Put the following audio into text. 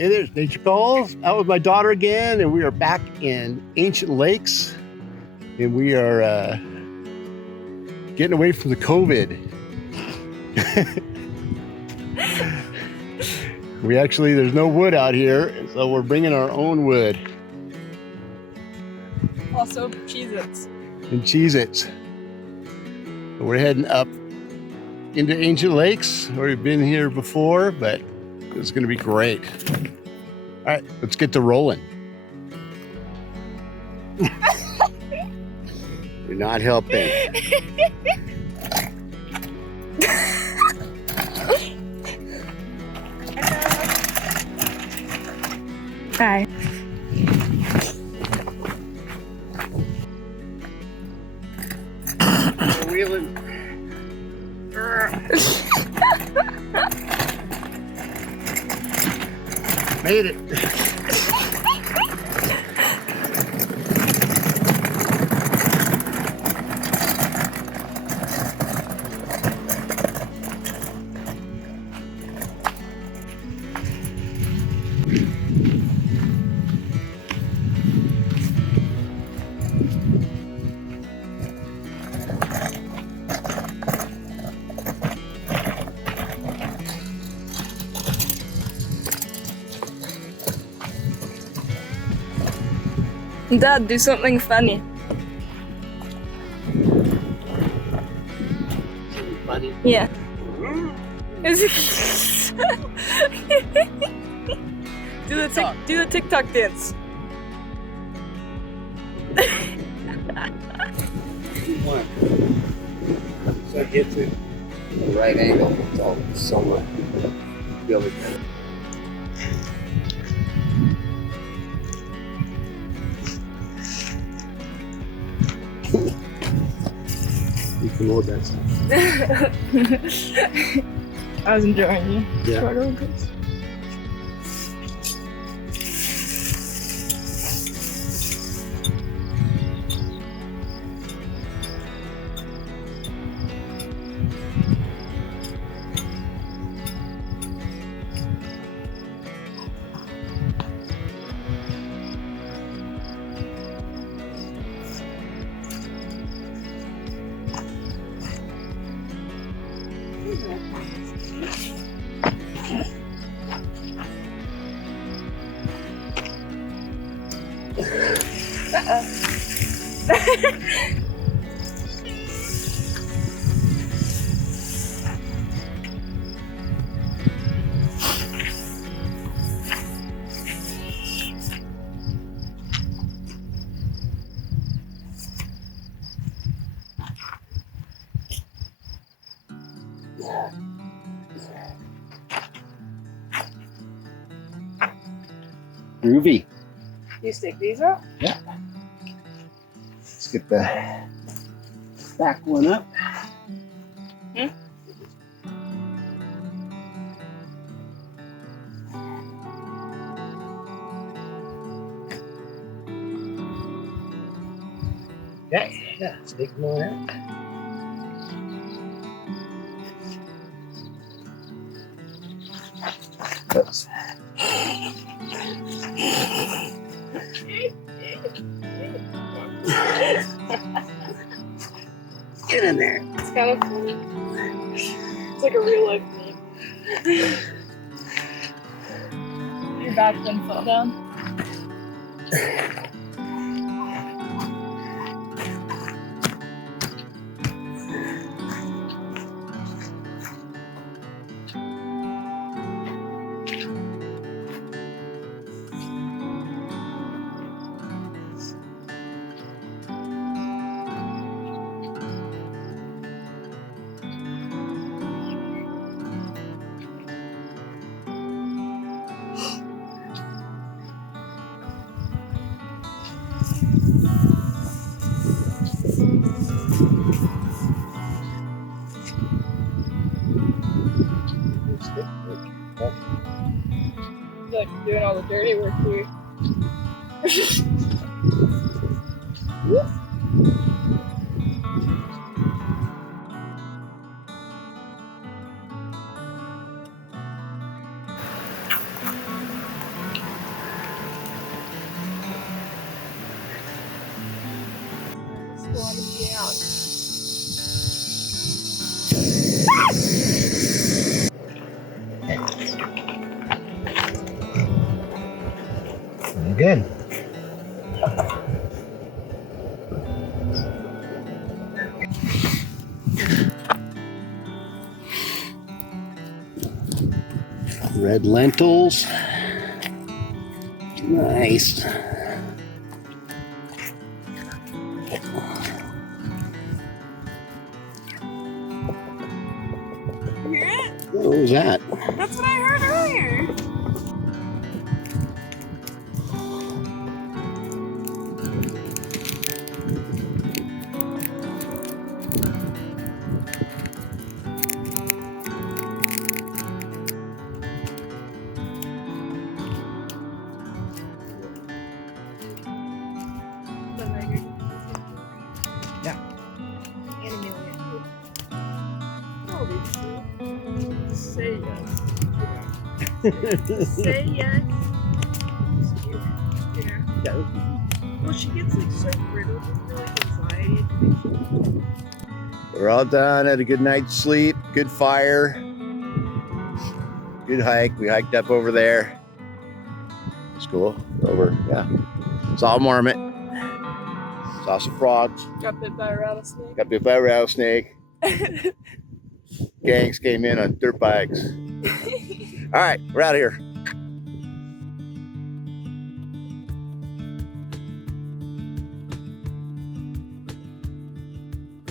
Hey, there's Nature Calls. Out with my daughter again, and we are back in Ancient Lakes, and we are getting away from the COVID. There's no wood out here, so we're bringing our own wood. Also, Cheez-Its. And Cheez-Its. We're heading up into Ancient Lakes. We've been here before, but it's going to be great. All right, let's get to rolling. You're not helping. Hi. We're wheeling. Made it. Dad, do something funny. Funny. Yeah. Do the TikTok dance. One. So get to the right angle. It's all somewhat. Feel it better. You can hold that stuff. I was enjoying you. Yeah. Groovy. You stick these up? Yeah. Let's get the back one up. Hmm? Okay, yeah, stick them on out. Oops. Get in there. It's kind of funny. It's like a real life meme. Your back then fell down. Like doing all the dirty work here. squatting down. Good. Red lentils. Nice. You hear it? What was that? That's what I heard earlier. Yeah. And Amelia. Holy shit. Just say yes. Just say yes. Yeah. Well, she gets like so riddled with like anxiety. We're all done. Had a good night's sleep. Good fire. Good hike. We hiked up over there. It's cool. Over. Yeah. Saw a marmot. Saw some frogs. Got bit by a rattlesnake. Got bit by a rattlesnake. Gangs came in on dirt bikes. All right, we're out of here.